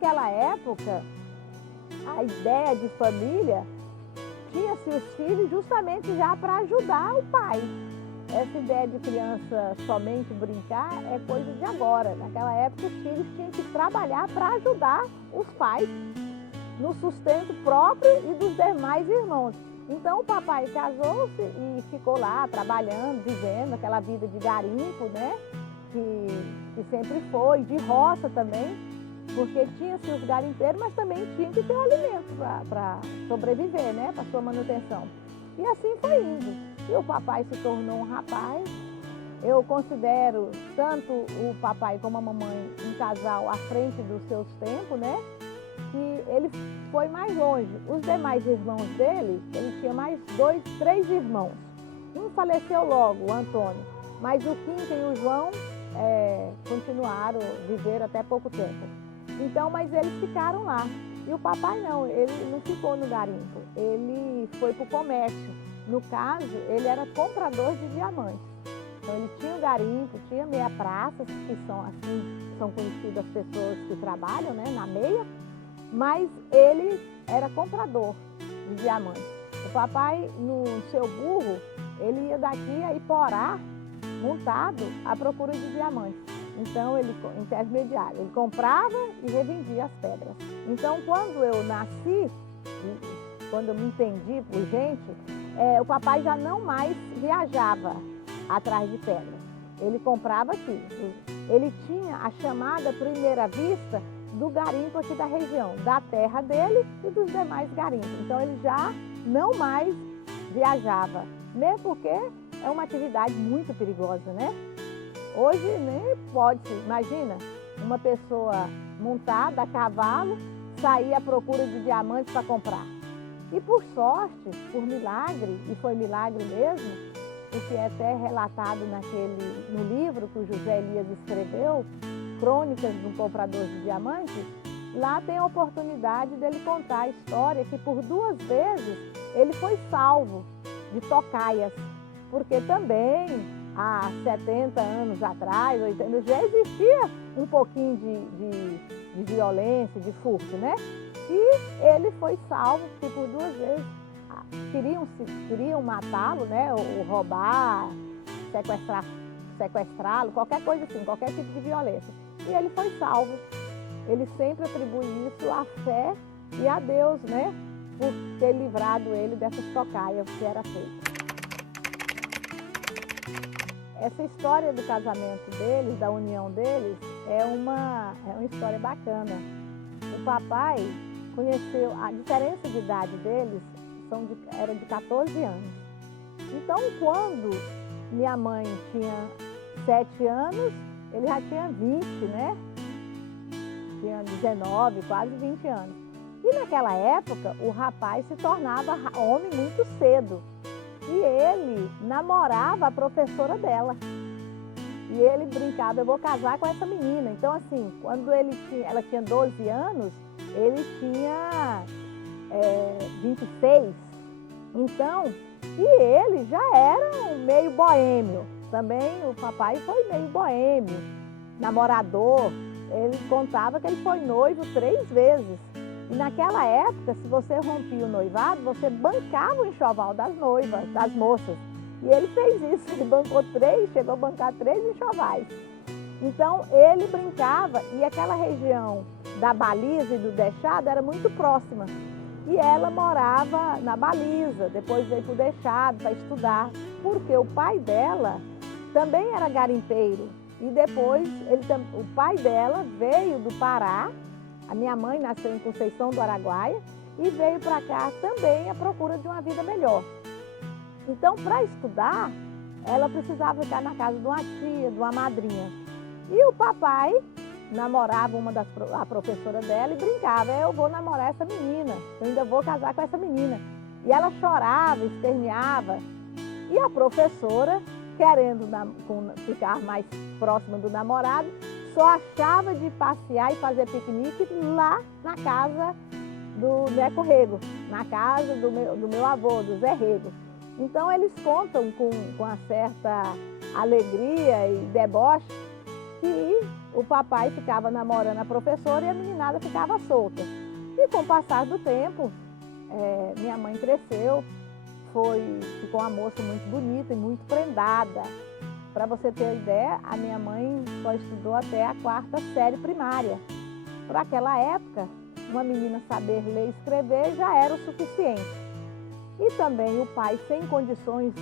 naquela época, a ideia de família tinha-se os filhos justamente já para ajudar o pai. Essa ideia de criança somente brincar é coisa de agora. Naquela época, os filhos tinham que trabalhar para ajudar os pais no sustento próprio e dos demais irmãos. Então, o papai casou-se e ficou lá trabalhando, vivendo aquela vida de garimpo, né? Que sempre foi, de roça também, porque tinha-se os garimpeiros, mas também tinha que ter o alimento para sobreviver, né? Para sua manutenção. E assim foi indo. E o papai se tornou um rapaz. Eu considero tanto o papai como a mamãe um casal à frente dos seus tempos, né? Que ele foi mais longe. Os demais irmãos dele, ele tinha mais três irmãos. Um faleceu logo, o Antônio, mas o Quinta e o João continuaram, viveram até pouco tempo. Então, mas eles ficaram lá. E o papai não, ele não ficou no garimpo, ele foi para o comércio. No caso, ele era comprador de diamantes. Então, ele tinha o garimpo, tinha meia praças, que são assim, são conhecidas as pessoas que trabalham, né, na meia, mas ele era comprador de diamantes. O papai, no seu burro, ele ia daqui a Iporá, montado, à procura de diamantes. Então, ele intermediário, ele comprava e revendia as pedras. Então, quando eu nasci, quando eu me entendi por gente, o papai já não mais viajava atrás de pedras. Ele comprava aqui. Ele tinha a chamada primeira vista do garimpo aqui da região, da terra dele e dos demais garimpos. Então, ele já não mais viajava, mesmo porque é uma atividade muito perigosa, né? Hoje nem pode, imagina, uma pessoa montada a cavalo sair à procura de diamantes para comprar. E por sorte, por milagre, e foi milagre mesmo, o que é até relatado no livro que o José Elias escreveu, Crônicas de um Comprador de Diamantes, lá tem a oportunidade dele contar a história que por 2 vezes ele foi salvo de tocaias, porque também há 70 anos atrás, 80, já existia um pouquinho de violência, de furto, né? E ele foi salvo, porque por 2 vezes queriam matá-lo, né? Ou roubar, sequestrá-lo, qualquer coisa assim, qualquer tipo de violência. E ele foi salvo. Ele sempre atribui isso à fé e a Deus, né? Por ter livrado ele dessas tocaias que era feito. Essa história do casamento deles, da união deles, é uma história bacana. O papai conheceu, a diferença de idade deles era de 14 anos. Então, quando minha mãe tinha 7 anos, ele já tinha 20, né? Tinha 19, quase 20 anos. E naquela época, o rapaz se tornava homem muito cedo. E ele namorava a professora dela. E ele brincava, eu vou casar com essa menina. Então, assim, quando ela tinha 12 anos, ele tinha 26. Então, e ele já era meio boêmio. Também o papai foi meio boêmio, namorador. Ele contava que ele foi noivo 3 vezes. E naquela época, se você rompia o noivado, você bancava o enxoval das noivas, das moças. E ele fez isso, ele bancou 3, chegou a bancar 3 enxovais. Então, ele brincava e aquela região da Baliza e do Deixado era muito próxima. E ela morava na Baliza, depois veio para o Deixado para estudar, porque o pai dela também era garimpeiro. E depois, o pai dela veio do Pará. A minha mãe nasceu em Conceição do Araguaia e veio para cá também à procura de uma vida melhor. Então, para estudar, ela precisava ficar na casa de uma tia, de uma madrinha. E o papai namorava a professora dela e brincava, eu vou namorar essa menina, eu ainda vou casar com essa menina. E ela chorava, esperneava. E a professora, querendo ficar mais próxima do namorado, só achava de passear e fazer piquenique lá na casa do Neco Rego, na casa do meu avô, do Zé Rego. Então eles contam com uma certa alegria e deboche que o papai ficava namorando a professora e a meninada ficava solta. E com o passar do tempo, minha mãe cresceu, ficou uma moça muito bonita e muito prendada. Para você ter ideia, a minha mãe só estudou até a 4ª série primária. Por aquela época, uma menina saber ler e escrever já era o suficiente. E também o pai sem condições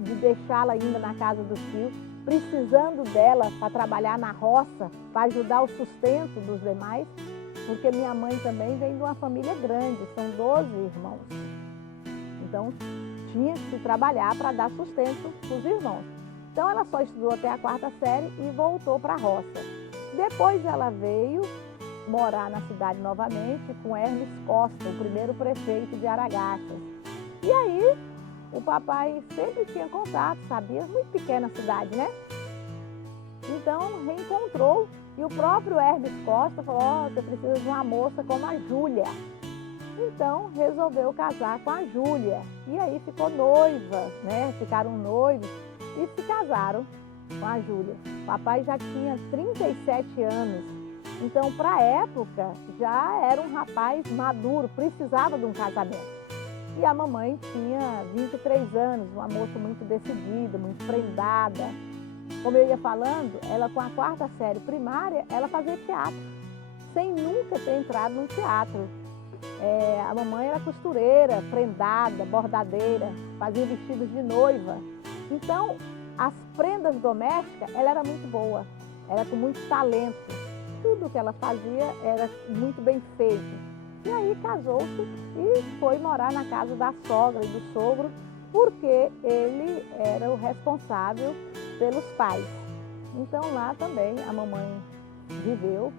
de deixá-la ainda na casa dos tios, precisando dela para trabalhar na roça, para ajudar o sustento dos demais, porque minha mãe também vem de uma família grande, são 12 irmãos. Então, tinha que se trabalhar para dar sustento para os irmãos. Então, ela só estudou até a 4ª série e voltou para a roça. Depois, ela veio morar na cidade novamente com Hermes Costa, o primeiro prefeito de Aragarças. E aí, o papai sempre tinha contato, sabia? Muito pequena a cidade, né? Então, reencontrou e o próprio Hermes Costa falou, você precisa de uma moça como a Júlia. Então, resolveu casar com a Júlia. E aí ficou noiva, né? Ficaram noivos e se casaram com a Júlia. O papai já tinha 37 anos. Então, para a época, já era um rapaz maduro, precisava de um casamento. E a mamãe tinha 23 anos, uma moça muito decidida, muito prendada. Como eu ia falando, ela com a 4ª série primária, ela fazia teatro, sem nunca ter entrado no teatro. A mamãe era costureira, prendada, bordadeira, fazia vestidos de noiva. Então, as prendas domésticas, ela era muito boa, era com muito talento. Tudo que ela fazia era muito bem feito. E aí casou-se e foi morar na casa da sogra e do sogro, porque ele era o responsável pelos pais. Então lá também a mamãe viveu,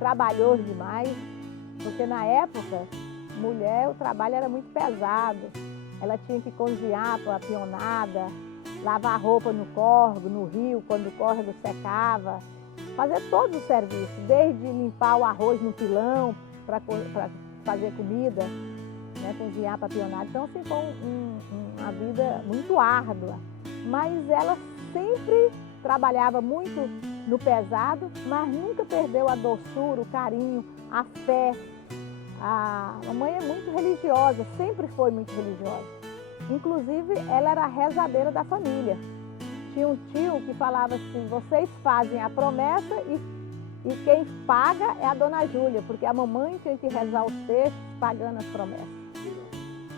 trabalhou demais, porque na época, mulher, o trabalho era muito pesado. Ela tinha que cozinhar para a peonada, lavar roupa no córrego, no rio, quando o córrego secava, fazer todos os serviços, desde limpar o arroz no pilão para fazer comida, né, cozinhar para a peonada. Então, assim, foi uma vida muito árdua. Mas ela sempre trabalhava muito no pesado, mas nunca perdeu a doçura, o carinho, a fé. A mamãe é muito religiosa, sempre foi muito religiosa. Inclusive, ela era a rezadeira da família. Tinha um tio que falava assim, vocês fazem a promessa e quem paga é a dona Júlia, porque a mamãe tinha que rezar os textos pagando as promessas.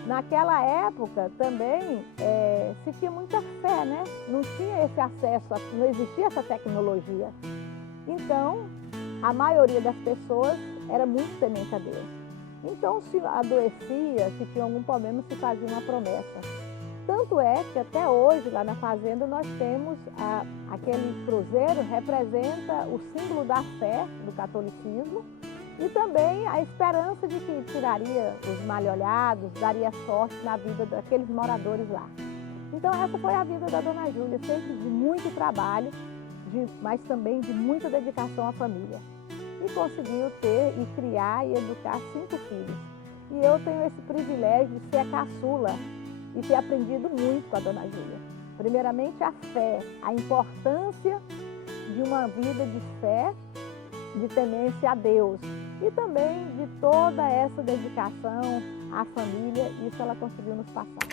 Naquela época também se tinha muita fé, né? Não tinha esse acesso, não existia essa tecnologia. Então, a maioria das pessoas era muito temente a Deus. Então, se adoecia, se tinha algum problema, se fazia uma promessa. Tanto é que até hoje, lá na fazenda, nós temos aquele cruzeiro, representa o símbolo da fé do catolicismo e também a esperança de que tiraria os mal-olhados, daria sorte na vida daqueles moradores lá. Então essa foi a vida da dona Júlia, sempre de muito trabalho, mas também de muita dedicação à família. E conseguiu ter e criar e educar 5 filhos. E eu tenho esse privilégio de ser a caçula e ter aprendido muito com a dona Júlia. Primeiramente a fé, a importância de uma vida de fé, de temência a Deus. E também de toda essa dedicação à família, isso ela conseguiu nos passar.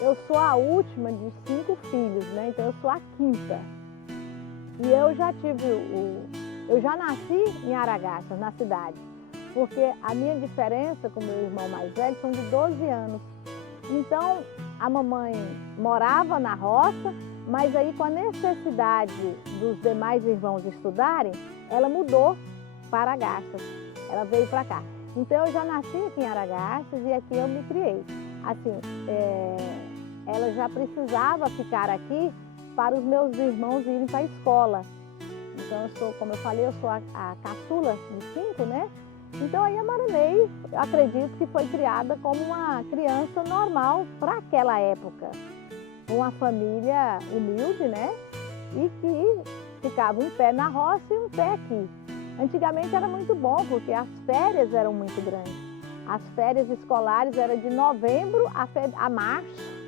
Eu sou a última de 5 filhos, né? Então eu sou a 5ª. E eu já nasci em Aragarças, na cidade, porque a minha diferença com meu irmão mais velho são de 12 anos. Então a mamãe morava na roça, mas aí com a necessidade dos demais irmãos estudarem, ela mudou para Aragarças, ela veio para cá. Então eu já nasci aqui em Aragarças e aqui eu me criei. Assim, ela já precisava ficar aqui para os meus irmãos irem para a escola. Então eu sou, como eu falei, eu sou a caçula de 5, né? Então aí a Marinei, eu acredito que foi criada como uma criança normal para aquela época. Uma família humilde, né? E que ficava um pé na roça e um pé aqui. Antigamente era muito bom, porque as férias eram muito grandes. As férias escolares eram de novembro a março.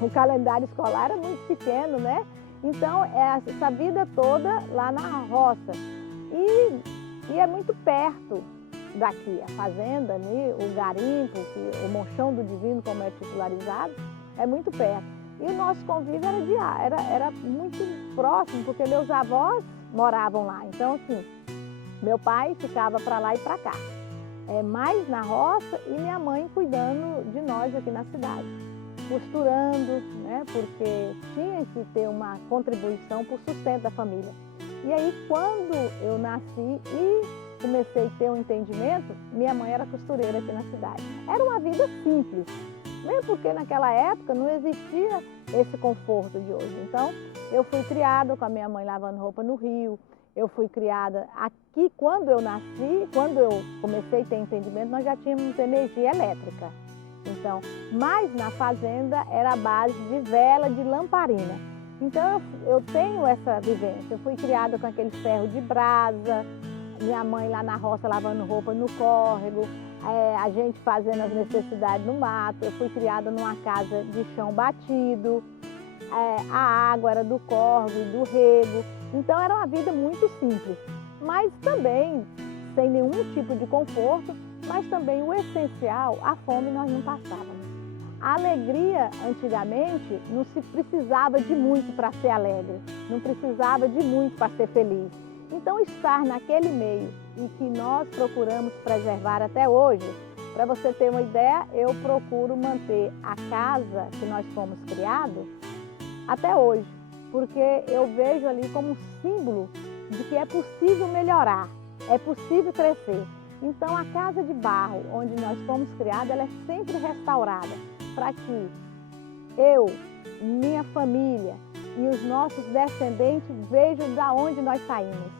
O calendário escolar era muito pequeno, né? Então, é essa vida toda lá na roça. E é muito perto daqui, a fazenda ali, o garimpo, o Monchão do Divino, como é titularizado, é muito perto. E o nosso convívio era diário, era muito próximo, porque meus avós moravam lá. Então, assim, meu pai ficava para lá e para cá. Mais na roça e minha mãe cuidando de nós aqui na cidade. Costurando, né, porque tinha que ter uma contribuição para o sustento da família. E aí, quando eu nasci e comecei a ter um entendimento, minha mãe era costureira aqui na cidade. Era uma vida simples, mesmo porque naquela época não existia esse conforto de hoje. Então, eu fui criada com a minha mãe lavando roupa no rio, eu fui criada aqui. Quando eu nasci, quando eu comecei a ter entendimento, nós já tínhamos energia elétrica. Então, mas na fazenda era a base de vela, de lamparina. Então, eu tenho essa vivência. Eu fui criada com aquele ferro de brasa, minha mãe lá na roça lavando roupa no córrego, a gente fazendo as necessidades no mato. Eu fui criada numa casa de chão batido, a água era do córrego e do rego. Então, era uma vida muito simples, mas também sem nenhum tipo de conforto, mas também o essencial, a fome nós não passávamos. A alegria, antigamente, não se precisava de muito para ser alegre, não precisava de muito para ser feliz. Então, estar naquele meio e que nós procuramos preservar até hoje, para você ter uma ideia, eu procuro manter a casa que nós fomos criados até hoje, porque eu vejo ali como um símbolo de que é possível melhorar, é possível crescer. Então, a casa de barro, onde nós fomos criados, ela é sempre restaurada, para que eu, minha família e os nossos descendentes vejam de onde nós saímos.